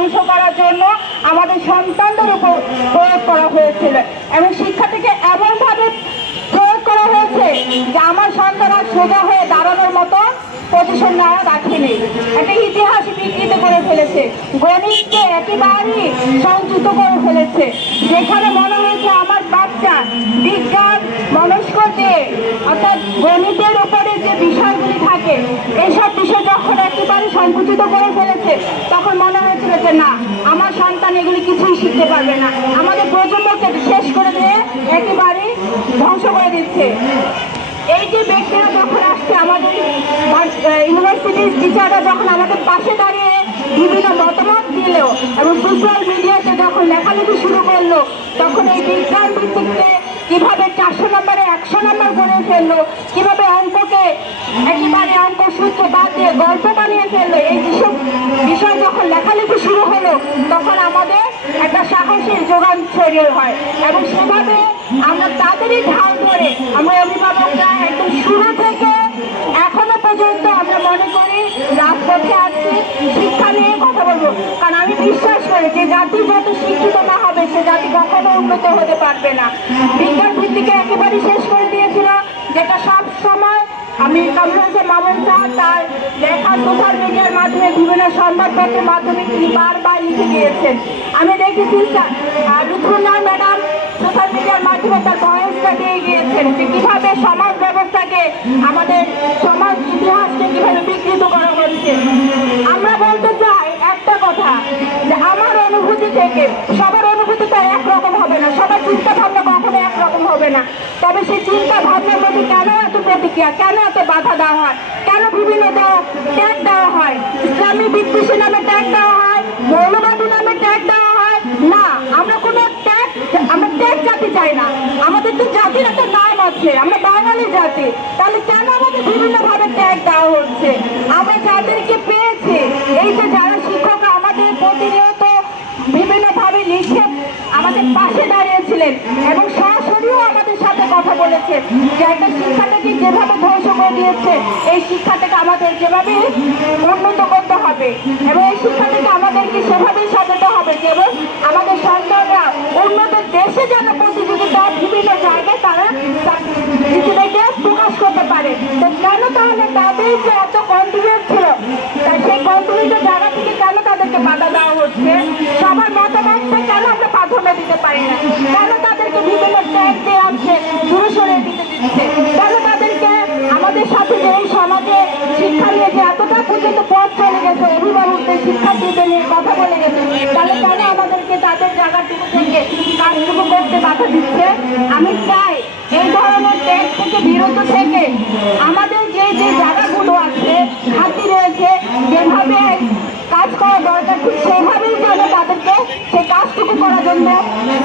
ধ্বংস করার জন্য আমাদের সন্তানদের উপর প্রয়োগ করা হয়েছিল। এবং শিক্ষাটাকে এমনভাবে প্রয়োগ করা হয়েছে যে আমার সন্তান আর সোজা হয়ে দাঁড়ানোর মতো পজিশন নেওয়া রাখেনি একটা ইতিহাস বিকৃত করে ফেলেছে। গণিতকে একেবারেই সংযুক্ত করে ফেলেছে। যেখানে মনে হয়েছে আমার বাচ্চা বিজ্ঞান, মনস্ক যে, অর্থাৎ গণিতের উপরে যে বিষয়গুলি থাকে, এইসব একেবারে সংকুচিত করে ফেলেছে, তখন মনে হয়েছিল যে না, আমার সন্তান এগুলি কিছুই শিখতে পারবে না। আমাদের প্রজন্মকে শেষ করে দিয়ে একেবারে ধ্বংস করে দিচ্ছে। এই যে ব্যক্তিরা যখন আসছে আমাদের ইউনিভার্সিটির টিচাররা যখন আমাদের পাশে দাঁড়িয়ে বিভিন্ন মতামত দিল এবং সোশ্যাল মিডিয়াতে যখন লেখালেখি শুরু করল, তখন এই বিজ্ঞান ভিত্তিককে কীভাবে চারশো নম্বরে, একশো নম্বর করে ফেলল? কীভাবে অঙ্ককে একেবারে অঙ্ক সূত্র বাদ দিয়ে গল্প বানিয়ে ফেলল? এই যেসব বিষয় যখন লেখালেখি শুরু হলো, তখন আমাদের একটা সাহসের যোগান তৈরি হয়। এবং সেভাবে আমরা তাদেরই ঢাল ধরে আমরা অভিভাবকরা একদম শুরু থেকে এখনও পর্যন্ত আমরা মনে করি রাজপথে আছি, শিক্ষা নিয়ে বিশ্বাস করি যে জাতি যত শিক্ষিত না হবে, সে জাতি কখনো উন্নত হতে পারবে না। বিজ্ঞান ভিত্তিকে একেবারে শেষ করে দিয়েছিল, যেটা সব সময় আমি কামরুল মামুন স্যার তার লেখা সোশ্যাল মিডিয়ার মাধ্যমে বিভিন্ন সংবাদপত্রের মাধ্যমে তিনি বারবার লিখে গিয়েছেন আমি দেখেছি লুৎফুল্লাহ ম্যাডাম সোশ্যাল মিডিয়ার মাধ্যমে তার বয়সটা দিয়ে গিয়েছেন যে কীভাবে সমাজ ব্যবস্থাকে, আমাদের সমাজ ইতিহাসকে কীভাবে বিকৃত করা হচ্ছে। আমরা বলতে চাই একটা কথা, যে আমার অনুভূতি থেকে সবার অনুভূতি তো একরকম হবে না, সবার চিন্তা ভাবনা কখনো একরকম হবে না। তবে সেই চিন্তা ভাবনার প্রতি কেন এত প্রতিক্রিয়া, কেন এত বাধা দেওয়া হয়? কেন বিভিন্ন ট্যাগ দেওয়া হয়? ইসলামী বিদ্বেষী নামে ট্যাগ দেওয়া হয়, মৌলবাদী নামে ট্যাগ দেওয়া হয়? না, আমরা কোনো ট্যাগ আমরা ট্যাগ জাতি চাই না। আমাদের তো জাতির একটা নাম আছে, আমরা বাঙালি জাতি। তাহলে কেন আমাদের বিভিন্ন ভাবে ট্যাগ দেওয়া হচ্ছে? আমরা যাদেরকে পেয়েছি এই যে যারা শিক্ষকরা আমাদের প্রতিনিয়ত বিভিন্ন ভাবে লিখে আমাদের পাশে দাঁড়িয়েছিলেন এবং সরাসরিও আমাদের সাথে কথা বলেছে যে একটা শিক্ষাটাকে যেভাবে ধ্বংস করে দিয়েছে, এই শিক্ষাটাকে আমাদের যেভাবে উন্নত করতে হবে এবং এই শিক্ষাটাকে আমাদেরকে সেভাবেই সাজাতে হবে। যে এবং আমাদের সন্তানরা উন্নত দেশে যেন প্রতিযোগিতা বিভিন্ন জায়গায় তারা নিজেদেরকে প্রকাশ করতে পারে। তো কেন তাহলে তাদের যে এত কন্ট্রিবিউট ছিল তা সেই কন্ট্রিবিউটের জায়গা থেকে কেন তাদেরকে বাধা দেওয়া হচ্ছে সবার মতামতটা কেন দিতে পারি না। কেন তাদেরকে বিভিন্ন ট্যাগ দিয়ে আছে দূরে সরিয়ে দিতে দিচ্ছে? কেন তাদেরকে আমাদের সাথে যে এই সমাজে শিক্ষা নিয়ে যে এতটা পর্যন্ত পথ চলে গেছে, অভিভাবকদের শিক্ষার্থীদের নিয়ে কথা বলে গেছে, তাহলে কেন আমাদেরকে তাদের জায়গাটুকু থেকে কাজটুকু করতে বাধা দিচ্ছে? আমি চাই এই ধরনের ট্যাগ থেকে বিরত থেকে আমাদের যে যে জায়গাগুলো আছে হাতি রয়েছে যেভাবে কাজ করা দরকার ঠিক সেভাবেই যেন তাদেরকে সেই কাজটুকু করার জন্য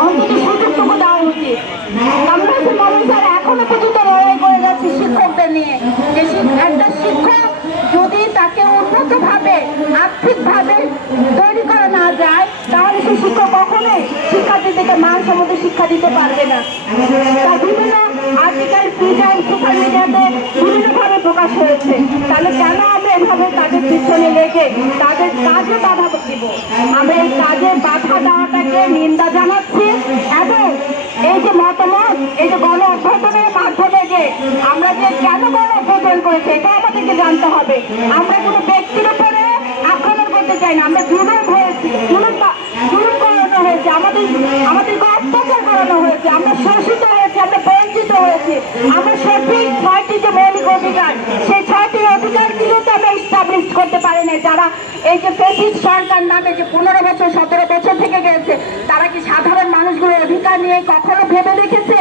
অন্তত সুযোগটুকু দেওয়া উচিত আমরা যে মনে এখনও পর্যন্ত লড়াই করে যাচ্ছি শিক্ষকদের নিয়ে। যে একটা শিক্ষক যদি তাকে উন্নতভাবে, আর্থিকভাবে তৈরি করা না যায়, তাহলে সেই শিক্ষক কখনোই শিক্ষার্থীদেরকে মানসম্মত শিক্ষা দিতে পারবে না। বিভিন্ন আর্টিকেল ডিজাইন সোশ্যাল মিডিয়াতে বিভিন্নভাবে প্রকাশ হয়েছে। তাহলে কেন এভাবে তাদের পিছনে লেগে তাদের কাজে বাধা দিব। আমরা এই কাজে বাধা দেওয়াটাকে নিন্দা জানাচ্ছি এবং এই যে মতামত, এই যে গণ অভ্যর্থনের মাধ্যমে যে আমরা যে কেন গণ অভ্যর্থন করেছি, এটা আমাদেরকে জানতে হবে। আমরা কোনো ব্যক্তির উপরে আক্রমণ করতে চাই না। আমরা জুলুম হয়েছি বা- করানো হয়েছে, আমাদের আমাদেরকে অত্যাচার করানো হয়েছে, আমরা শোষিত হয়েছি, আমরা বঞ্চিত হয়েছি। আমরা সঠিক ছয়টি যে মৌলিক অধিকার, সেই আমরা স্টাবলিশ করতে পারি না যারা এই যে ফেসিস্ট সরকার নামে যে পনেরো বছর, সতেরো বছর থেকে গেছে, তারা কি সাধারণ মানুষগুলোর অধিকার নিয়ে কখনো ভেবে দেখেছে?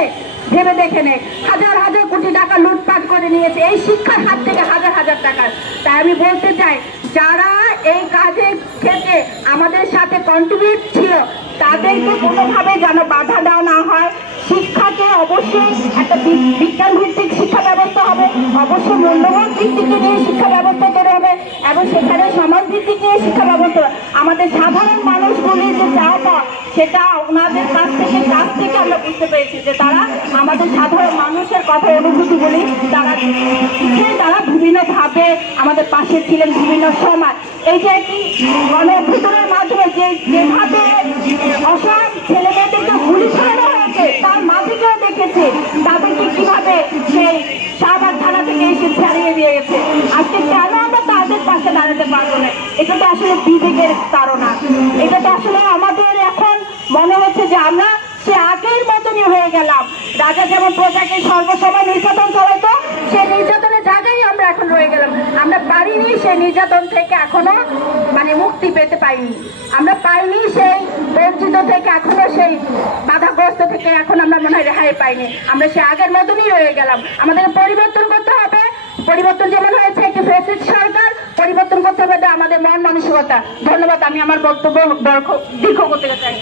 ভেবে দেখে নেই। হাজার হাজার কোটি টাকা লুটপাট করে নিয়েছে। এই শিক্ষার হাত থেকে হাজার হাজার টাকার তাই আমি বলতে চাই, যারা এই কাজের ক্ষেত্রে আমাদের সাথে কন্ট্রিবিউট ছিল, তাদেরকে কোনোভাবে যেন বাধা দেওয়া না হয়। শিক্ষাকে অবশ্যই একটা বিজ্ঞান ভিত্তিক শিক্ষা ব্যবস্থা হবে। অবশ্যই মূল্যবোধ ভিত্তিক নিয়ে শিক্ষা ব্যবস্থা করে এবং সেখানে সমাজ ভিত্তিক নিয়ে শিক্ষা ব্যবস্থা। আমাদের সাধারণ মানুষগুলির যে চাওয়া সেটা ওনাদের কাছ থেকে কাছ থেকে আমরা বুঝতে পেরেছি যে তারা আমাদের সাধারণ মানুষের কথা অনুভূতিগুলি তারা তারা বিভিন্নভাবে আমাদের পাশে ছিলেন বিভিন্ন সময়। এই যে একটি গণ মাধ্যমে যে, যেভাবে অসহায় ছেলে মেয়েদেরকে গুলি ছড়ানো হয়েছে, তার মাঝেকেও দেখেছে। তাদেরকে কীভাবে সেই শাহবাগ থানা থেকে এসে ছাড়িয়ে দিয়ে গেছে। আজকে কেন আমরা তাদের পাশে দাঁড়াতে পারব না এটা তো আসলে বিবেকের তারা এটা তো আসলে আমাদের এখন মনে হচ্ছে যে আমরা সে আগের মতনই হয়ে গেলাম। রাজা যেমন প্রজাকে সর্বসময় নির্যাতন চালাইতো সে নির্যাতনের জায়গায় আমরা এখন রয়ে গেলাম। আমরা পারিনি সে নির্যাতন থেকে এখনও মানে মুক্তি পেতে পাইনি। আমরা পাইনি সেই বঞ্চিত থেকে এখনও সেই বাধাগ্রস্ত থেকে এখন আমরা মনে হয় রেহাই পাইনি। আমরা সে আগের মতনই রয়ে গেলাম। আমাদের পরিবর্তন করতে হবে। পরিবর্তন যেমন হয়েছে, একটি ফেসিস সরকার পরিবর্তন করতে হবে আমাদের মন মানসিকতা। ধন্যবাদ, আমি আমার বক্তব্য দীর্ঘ করতে চাই।